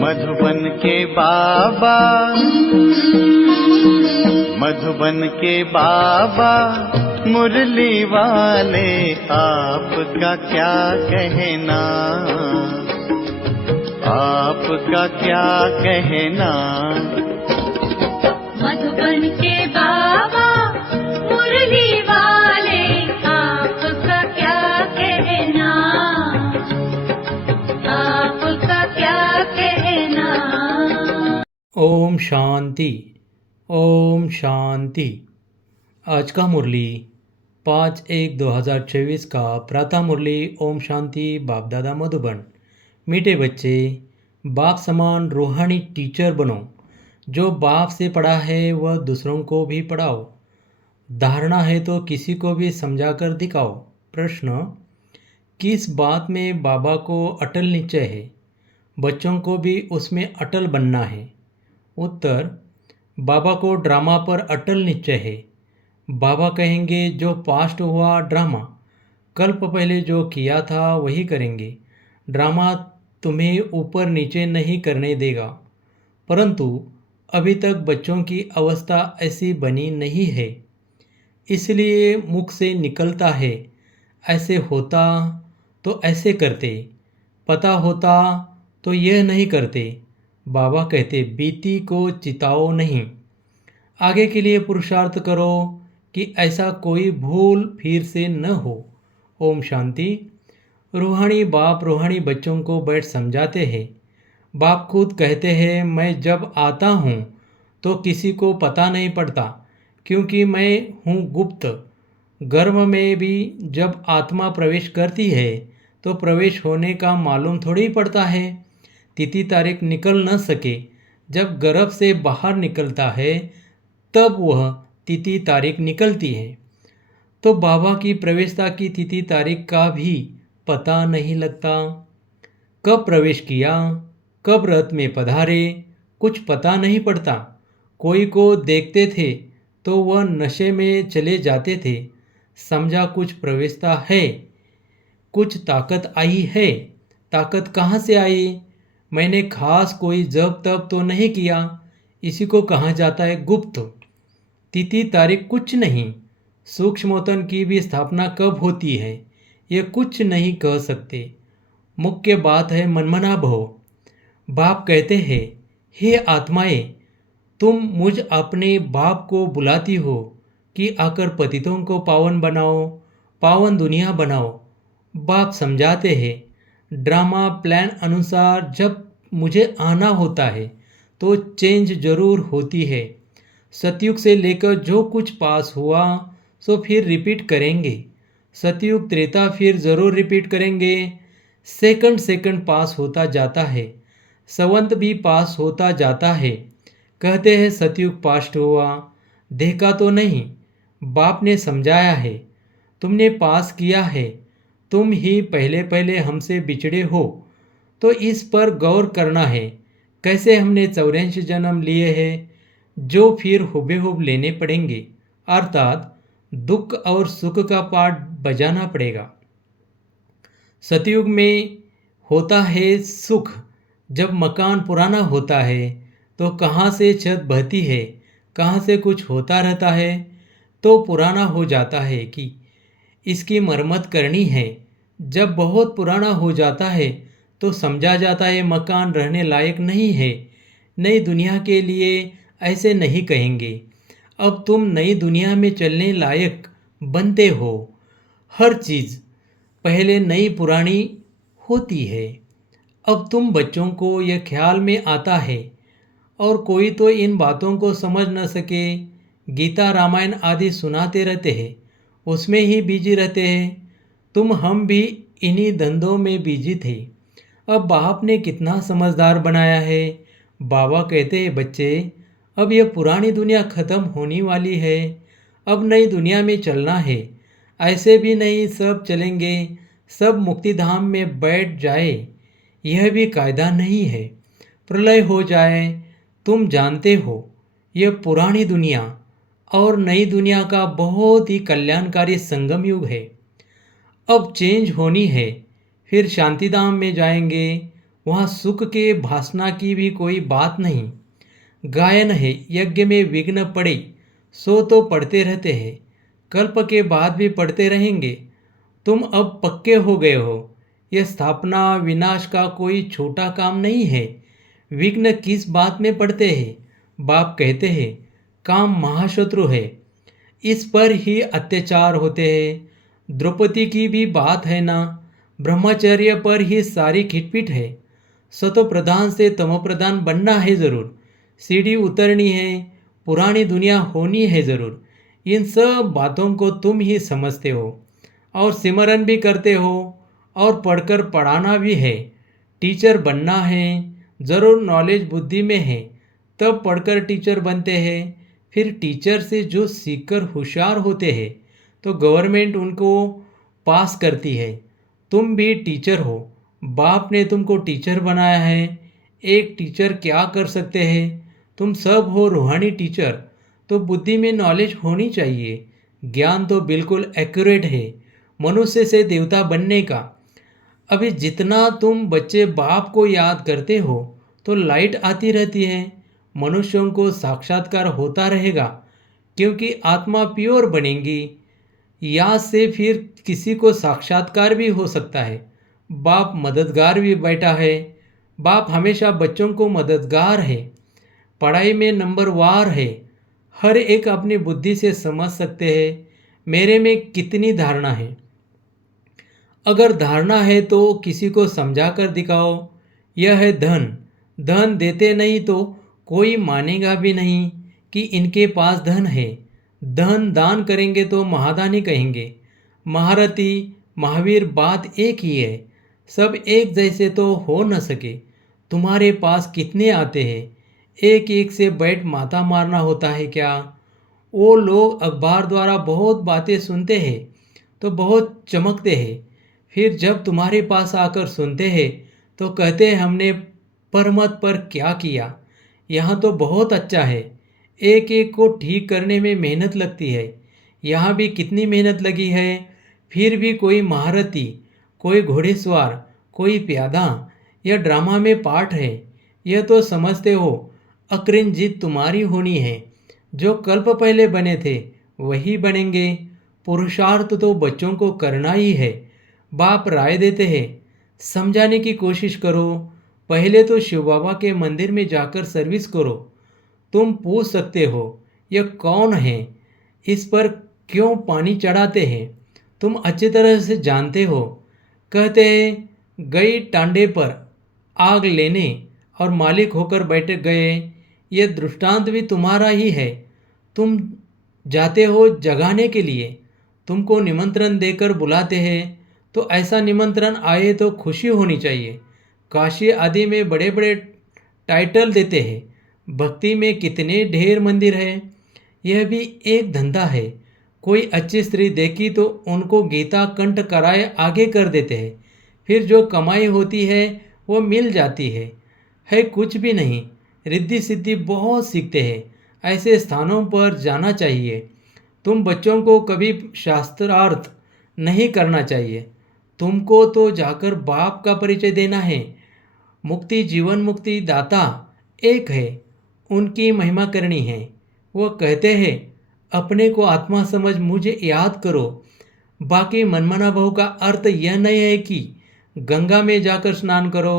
मधुबन के बाबा, मधुबन के बाबा मुरली वाले, आपका क्या कहना, आपका क्या कहना। मधुबन के बाबा मुरली वाले, आपका क्या कहना, आपका क्या कहना। ओम शांति, ओम शांति। आज का मुरली 5/1/2024 का प्रातः मुरली ओम शांति बाप दादा मधुबन। मीठे बच्चे, बाप समान रूहानी टीचर बनो। जो बाप से पढ़ा है वह दूसरों को भी पढ़ाओ। धारणा है तो किसी को भी समझाकर दिखाओ। प्रश्न: किस बात में बाबा को अटल निश्चय है? बच्चों को भी उसमें अटल बनना है। उत्तर: बाबा को ड्रामा पर अटल निश्चय है। बाबा कहेंगे जो पास्ट हुआ ड्रामा, कल्प पहले जो किया था वही करेंगे। ड्रामा तुम्हें ऊपर नीचे नहीं करने देगा। परंतु अभी तक बच्चों की अवस्था ऐसी बनी नहीं है, इसलिए मुख से निकलता है ऐसे होता तो ऐसे करते, पता होता तो यह नहीं करते। बाबा कहते बीती को चिताओ नहीं, आगे के लिए पुरुषार्थ करो कि ऐसा कोई भूल फिर से न हो। ओम शांति। रूहानी बाप रूहानी बच्चों को बैठ समझाते हैं। बाप खुद कहते हैं मैं जब आता हूँ तो किसी को पता नहीं पड़ता, क्योंकि मैं हूँ गुप्त। गर्भ में भी जब आत्मा प्रवेश करती है तो प्रवेश होने का मालूम थोड़ी पड़ता है। तिथि तारीख निकल न सके, जब गर्भ से बाहर निकलता है तब वह तिथि तारीख निकलती है। तो बाबा की प्रवेशता की तिथि तारीख का भी पता नहीं लगता। कब प्रवेश किया, कब रथ में पधारे, कुछ पता नहीं पड़ता। कोई को देखते थे तो वह नशे में चले जाते थे। समझा कुछ प्रवेशता है, कुछ ताकत आई है। ताकत कहाँ से आई? मैंने खास कोई जप तप तो नहीं किया। इसी को कहा जाता है गुप्त। तिथि तारीख कुछ नहीं। सूक्ष्मोतन की भी स्थापना कब होती है ये कुछ नहीं कह सकते। मुख्य बात है मनमना भव। बाप कहते हैं हे आत्माएं, तुम मुझ अपने बाप को बुलाती हो कि आकर पतितों को पावन बनाओ, पावन दुनिया बनाओ। बाप समझाते हैं ड्रामा प्लान अनुसार जब मुझे आना होता है तो चेंज जरूर होती है। सतयुग से लेकर जो कुछ पास हुआ सो फिर रिपीट करेंगे। सतयुग त्रेता फिर ज़रूर रिपीट करेंगे। सेकंड सेकंड पास होता जाता है, संवत भी पास होता जाता है। कहते हैं सतयुग पास्ट हुआ, देखा तो नहीं। बाप ने समझाया है, तुमने पास किया है। तुम ही पहले पहले हमसे बिछड़े हो, तो इस पर गौर करना है कैसे हमने 84 जन्म लिए हैं जो फिर हुबेहूब लेने पड़ेंगे। अर्थात दुख और सुख का पाठ बजाना पड़ेगा। सतयुग में होता है सुख। जब मकान पुराना होता है तो कहाँ से छत बहती है, कहाँ से कुछ होता रहता है, तो पुराना हो जाता है कि इसकी मरम्मत करनी है। जब बहुत पुराना हो जाता है तो समझा जाता है मकान रहने लायक नहीं है। नई दुनिया के लिए ऐसे नहीं कहेंगे। अब तुम नई दुनिया में चलने लायक बनते हो। हर चीज़ पहले नई पुरानी होती है। अब तुम बच्चों को यह ख्याल में आता है, और कोई तो इन बातों को समझ न सके। गीता रामायण आदि सुनाते रहते हैं, उसमें ही बिजी रहते हैं। तुम हम भी इन्हीं धंधों में बिजी थे। अब बाप ने कितना समझदार बनाया है। बाबा कहते हैं बच्चे, अब यह पुरानी दुनिया ख़त्म होने वाली है, अब नई दुनिया में चलना है। ऐसे भी नहीं सब चलेंगे, सब मुक्ति धाम में बैठ जाए, यह भी कायदा नहीं है। प्रलय हो जाए, तुम जानते हो यह पुरानी दुनिया और नई दुनिया का बहुत ही कल्याणकारी संगम युग है। अब चेंज होनी है, फिर शांतिधाम में जाएंगे, वहाँ सुख के भासना की भी कोई बात नहीं। गायन है, यज्ञ में विघ्न पड़े सो तो पढ़ते रहते हैं, कल्प के बाद भी पढ़ते रहेंगे। तुम अब पक्के हो गए हो। यह स्थापना विनाश का कोई छोटा काम नहीं है। विघ्न किस बात में पड़ते हैं? बाप कहते हैं काम महाशत्रु है, इस पर ही अत्याचार होते हैं। द्रौपदी की भी बात है ना, ब्रह्मचर्य पर ही सारी खिटपिट है। सतो प्रधान से तमो प्रधान बनना है ज़रूर, सीढ़ी उतरनी है, पुरानी दुनिया होनी है ज़रूर। इन सब बातों को तुम ही समझते हो और सिमरन भी करते हो और पढ़कर पढ़ाना भी है। टीचर बनना है, ज़रूर नॉलेज बुद्धि में है, तब पढ़कर टीचर बनते हैं। फिर टीचर से जो सीखकर होशियार होते हैं तो गवर्नमेंट उनको पास करती है। तुम भी टीचर हो, बाप ने तुमको टीचर बनाया है। एक टीचर क्या कर सकते हैं? तुम सब हो रूहानी टीचर, तो बुद्धि में नॉलेज होनी चाहिए। ज्ञान तो बिल्कुल एक्यूरेट है मनुष्य से देवता बनने का। अभी जितना तुम बच्चे बाप को याद करते हो तो लाइट आती रहती है, मनुष्यों को साक्षात्कार होता रहेगा, क्योंकि आत्मा प्योर बनेगी। याद से फिर किसी को साक्षात्कार भी हो सकता है। बाप मददगार भी बैठा है। बाप हमेशा बच्चों को मददगार है, पढ़ाई में नंबर वार है। हर एक अपनी बुद्धि से समझ सकते हैं मेरे में कितनी धारणा है। अगर धारणा है तो किसी को समझा कर दिखाओ। यह है धन, धन देते नहीं तो कोई मानेगा भी नहीं कि इनके पास धन है। धन दान करेंगे तो महादानी कहेंगे। महारथी महावीर बात एक ही है, सब एक जैसे तो हो न सके। तुम्हारे पास कितने आते हैं? एक एक से बैठ माथा मारना होता है क्या? वो लोग अखबार द्वारा बहुत बातें सुनते हैं तो बहुत चमकते हैं, फिर जब तुम्हारे पास आकर सुनते हैं तो कहते हैं हमने परमत पर क्या किया। यहाँ तो बहुत अच्छा है, एक एक को ठीक करने में मेहनत लगती है। यहाँ भी कितनी मेहनत लगी है, फिर भी कोई महारथी, कोई घोड़ेसवार, कोई प्यादा या ड्रामा में पार्ट है। यह तो समझते हो अक्रिन जीत तुम्हारी होनी है। जो कल्प पहले बने थे वही बनेंगे। पुरुषार्थ तो बच्चों को करना ही है। बाप राय देते हैं, समझाने की कोशिश करो। पहले तो शिव बाबा के मंदिर में जाकर सर्विस करो। तुम पूछ सकते हो यह कौन है, इस पर क्यों पानी चढ़ाते हैं? तुम अच्छी तरह से जानते हो। कहते हैं गई टांडे पर आग लेने और मालिक होकर बैठ गए। यह दृष्टांत भी तुम्हारा ही है। तुम जाते हो जगाने के लिए, तुमको निमंत्रण देकर बुलाते हैं तो ऐसा निमंत्रण आए तो खुशी होनी चाहिए। काशी आदि में बड़े बड़े टाइटल देते हैं। भक्ति में कितने ढेर मंदिर है। यह भी एक धंधा है। कोई अच्छी स्त्री देखी तो उनको गीता कंठ कराए आगे कर देते हैं, फिर जो कमाई होती है वो मिल जाती है कुछ भी नहीं। रिद्धि सिद्धि बहुत सीखते हैं, ऐसे स्थानों पर जाना चाहिए। तुम बच्चों को कभी शास्त्रार्थ नहीं करना चाहिए। तुमको तो जाकर बाप का परिचय देना है। मुक्ति जीवन मुक्ति दाता एक है, उनकी महिमा करनी है। वो कहते हैं अपने को आत्मा समझ मुझे याद करो। बाकी मनमना भाव का अर्थ यह नहीं है कि गंगा में जाकर स्नान करो।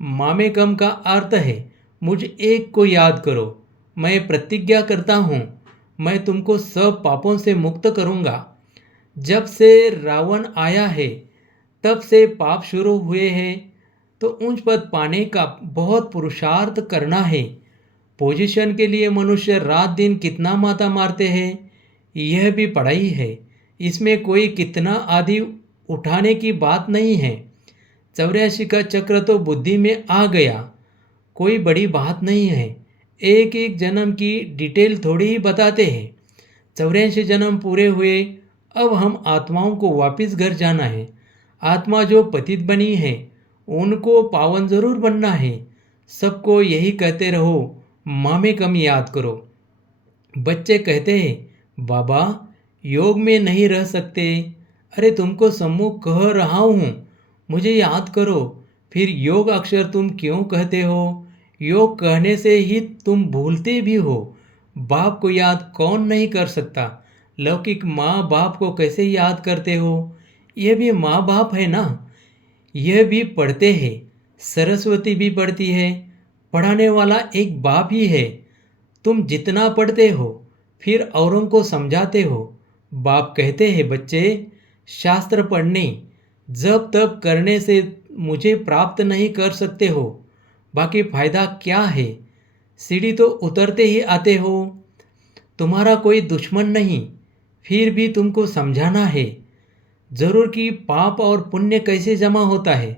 मामे कम का अर्थ है मुझे एक को याद करो। मैं प्रतिज्ञा करता हूँ मैं तुमको सब पापों से मुक्त करूँगा। जब से रावण आया है तब से पाप शुरू हुए हैं, तो उच्च पद पाने का बहुत पुरुषार्थ करना है। पोजीशन के लिए मनुष्य रात दिन कितना माता मारते हैं, यह भी पढ़ाई है। इसमें कोई कितना आदि उठाने की बात नहीं है। 84 का चक्र तो बुद्धि में आ गया, कोई बड़ी बात नहीं है। एक एक जन्म की डिटेल थोड़ी ही बताते हैं। 84 जन्म पूरे हुए, अब हम आत्माओं को वापस घर जाना है। आत्मा जो पतित बनी है उनको पावन जरूर बनना है। सबको यही कहते रहो, माँ में कम याद करो। बच्चे कहते हैं बाबा योग में नहीं रह सकते। अरे तुमको सम्मुख कह रहा हूँ, मुझे याद करो। फिर योग अक्षर तुम क्यों कहते हो? योग कहने से ही तुम भूलते भी हो। बाप को याद कौन नहीं कर सकता? लौकिक माँ बाप को कैसे याद करते हो? ये भी माँ बाप है ना, यह भी पढ़ते हैं। सरस्वती भी पढ़ती है, पढ़ाने वाला एक बाप ही है। तुम जितना पढ़ते हो फिर औरों को समझाते हो। बाप कहते हैं, बच्चे शास्त्र पढ़ने जब तब करने से मुझे प्राप्त नहीं कर सकते हो, बाकी फायदा क्या है? सीढ़ी तो उतरते ही आते हो। तुम्हारा कोई दुश्मन नहीं, फिर भी तुमको समझाना है जरूर कि पाप और पुण्य कैसे जमा होता है।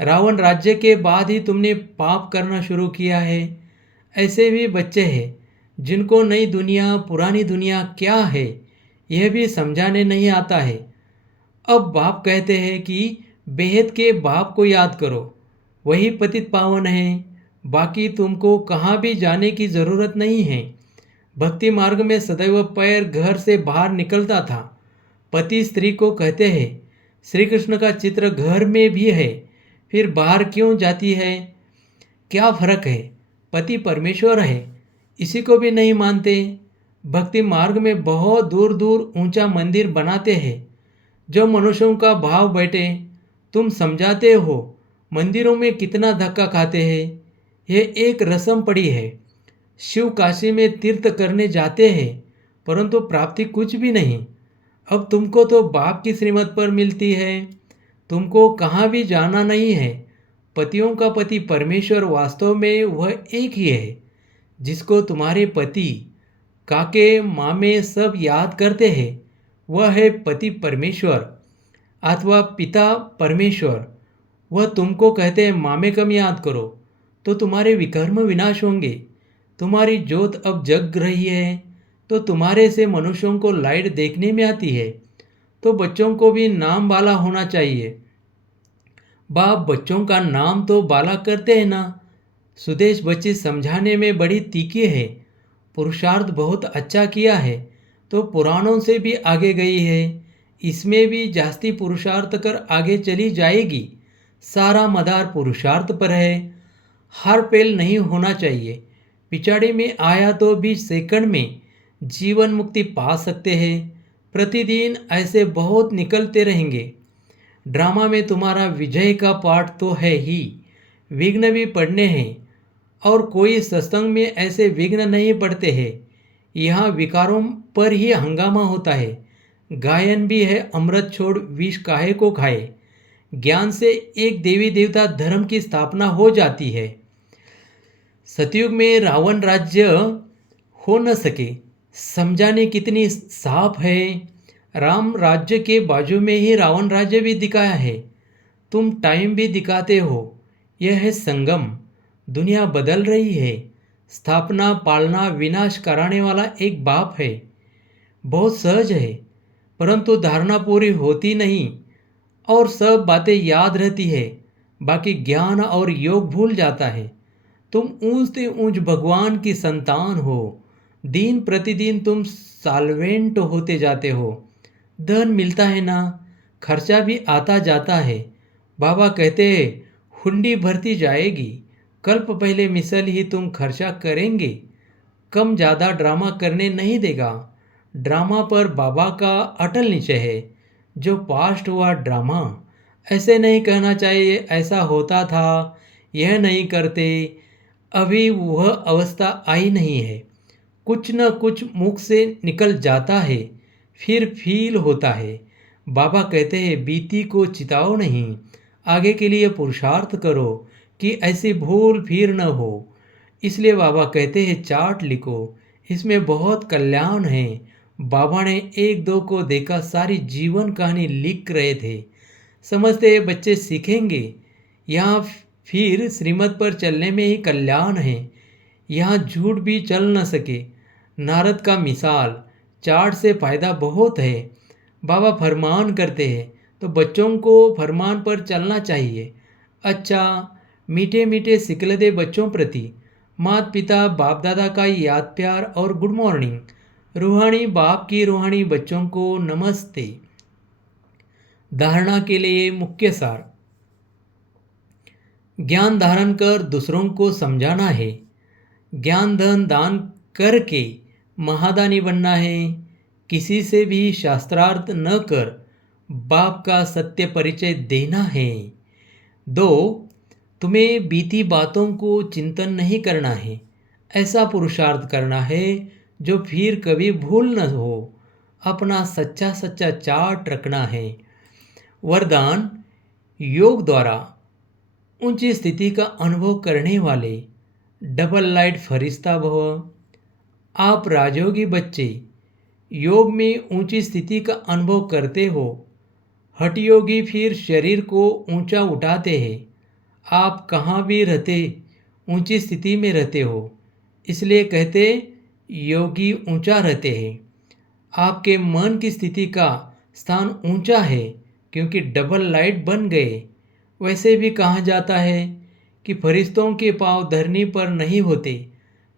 रावण राज्य के बाद ही तुमने पाप करना शुरू किया है। ऐसे भी बच्चे हैं जिनको नई दुनिया पुरानी दुनिया क्या है यह भी समझाने नहीं आता है। अब बाप कहते हैं कि बेहद के बाप को याद करो, वही पतित पावन है। बाकी तुमको कहाँ भी जाने की ज़रूरत नहीं है। भक्ति मार्ग में सदैव पैर घर से बाहर निकलता था। पति स्त्री को कहते हैं, श्री कृष्ण का चित्र घर में भी है, फिर बाहर क्यों जाती है? क्या फर्क है? पति परमेश्वर है, इसी को भी नहीं मानते। भक्ति मार्ग में बहुत दूर दूर ऊंचा मंदिर बनाते हैं जो मनुष्यों का भाव बैठे। तुम समझाते हो मंदिरों में कितना धक्का खाते हैं। यह एक रस्म पड़ी है। शिव काशी में तीर्थ करने जाते हैं परंतु प्राप्ति कुछ भी नहीं। अब तुमको तो बाप की श्रीमत पर मिलती है, तुमको कहाँ भी जाना नहीं है। पतियों का पति परमेश्वर वास्तव में वह एक ही है जिसको तुम्हारे पति काके मामे सब याद करते हैं। वह है पति परमेश्वर अथवा पिता परमेश्वर। वह तुमको कहते हैं मामे कम याद करो तो तुम्हारे विकर्म विनाश होंगे। तुम्हारी ज्योत अब जग रही है तो तुम्हारे से मनुष्यों को लाइट देखने में आती है। तो बच्चों को भी नाम बाला होना चाहिए। बाप बच्चों का नाम तो बाला करते हैं ना। सुदेश बच्ची समझाने में बड़ी तीखी है। पुरुषार्थ बहुत अच्छा किया है तो पुराणों से भी आगे गई है। इसमें भी जास्ती पुरुषार्थ कर आगे चली जाएगी। सारा मदार पुरुषार्थ पर है। हर पेल नहीं होना चाहिए। पिछाड़ी में आया तो भी सेकंड में जीवन मुक्ति पा सकते हैं। प्रतिदिन ऐसे बहुत निकलते रहेंगे। ड्रामा में तुम्हारा विजय का पाठ तो है ही, विघ्न भी पढ़ने हैं। और कोई सत्संग में ऐसे विघ्न नहीं पड़ते हैं। यहाँ विकारों पर ही हंगामा होता है। गायन भी है, अमृत छोड़ विष काहे को खाए। ज्ञान से एक देवी देवता धर्म की स्थापना हो जाती है। सतयुग में रावण राज्य हो न सके, समझाने कितनी साफ है। राम राज्य के बाजू में ही रावण राज्य भी दिखाया है। तुम टाइम भी दिखाते हो। यह है संगम। दुनिया बदल रही है। स्थापना पालना विनाश कराने वाला एक बाप है। बहुत सहज है परंतु धारणा पूरी होती नहीं और सब बातें याद रहती है, बाकी ज्ञान और योग भूल जाता है। तुम ऊंच से ऊंच भगवान की संतान हो। दिन प्रतिदिन तुम साल्वेंट होते जाते हो। धन मिलता है ना, खर्चा भी आता जाता है। बाबा कहते हैं हुंडी भरती जाएगी। कल्प पहले मिसल ही तुम खर्चा करेंगे। कम ज़्यादा ड्रामा करने नहीं देगा। ड्रामा पर बाबा का अटल निश्चय है। जो पास्ट हुआ ड्रामा, ऐसे नहीं कहना चाहिए ऐसा होता था, यह नहीं करते। अभी वह अवस्था आई नहीं है। कुछ न कुछ मुख से निकल जाता है, फिर फील होता है। बाबा कहते हैं बीती को चिताओ नहीं, आगे के लिए पुरुषार्थ करो कि ऐसी भूल फिर न हो। इसलिए बाबा कहते हैं चार्ट लिखो, इसमें बहुत कल्याण है। बाबा ने एक दो को देखा सारी जीवन कहानी लिख रहे थे। समझते बच्चे सीखेंगे। यहाँ फिर श्रीमत पर चलने में ही कल्याण है। यहाँ झूठ भी चल न सके। नारद का मिसाल, चार्ट से फ़ायदा बहुत है। बाबा फरमान करते हैं तो बच्चों को फरमान पर चलना चाहिए। अच्छा, मीठे मीठे सिकलदे बच्चों प्रति माता पिता बाप दादा का याद प्यार और गुड मॉर्निंग। रूहानी बाप की रूहानी बच्चों को नमस्ते। धारणा के लिए मुख्य सार। ज्ञान धारण कर दूसरों को समझाना है। ज्ञान धन दान करके महादानी बनना है। किसी से भी शास्त्रार्थ न कर बाप का सत्य परिचय देना है। 2. तुम्हें बीती बातों को चिंतन नहीं करना है। ऐसा पुरुषार्थ करना है जो फिर कभी भूल न हो। अपना सच्चा सच्चा चार्ट रखना है। वरदान, योग द्वारा ऊंची स्थिति का अनुभव करने वाले डबल लाइट फरिश्ता भव। आप राजयोगी बच्चे योग में ऊंची स्थिति का अनुभव करते हो। हठ योगी फिर शरीर को ऊंचा उठाते हैं। आप कहाँ भी रहते ऊंची स्थिति में रहते हो, इसलिए कहते योगी ऊंचा रहते हैं। आपके मन की स्थिति का स्थान ऊंचा है क्योंकि डबल लाइट बन गए। वैसे भी कहा जाता है कि फरिश्तों के पांव धरनी पर नहीं होते।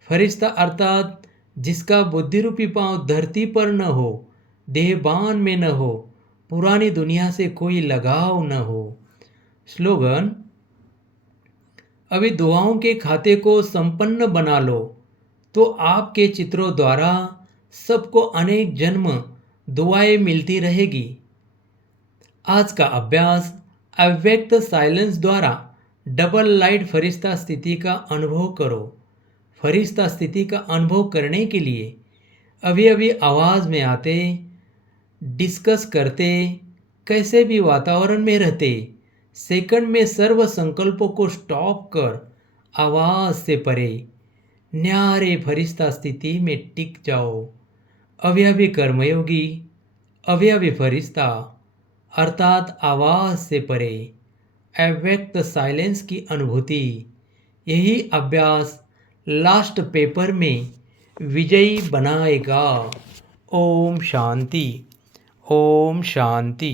फरिश्ता अर्थात जिसका बुद्धि रूपी पांव धरती पर न हो, देहबान में न हो, पुरानी दुनिया से कोई लगाव न हो। स्लोगन, अभी दुआओं के खाते को संपन्न बना लो तो आपके चित्रों द्वारा सबको अनेक जन्म दुआएं मिलती रहेगी। आज का अभ्यास अव्यक्त साइलेंस द्वारा डबल लाइट फरिश्ता स्थिति का अनुभव करो। फरिश्ता स्थिति का अनुभव करने के लिए अभी अभी आवाज़ में आते, डिस्कस करते, कैसे भी वातावरण में रहते, सेकंड में सर्व संकल्पों को स्टॉप कर आवाज़ से परे न्यारे फरिश्ता स्थिति में टिक जाओ। अभी अभी कर्मयोगी, अभी अभी फरिश्ता अर्थात आवाज़ से परे अव्यक्त साइलेंस की अनुभूति। यही अभ्यास लास्ट पेपर में विजयी बनाएगा। ओम शांति, ओम शांति।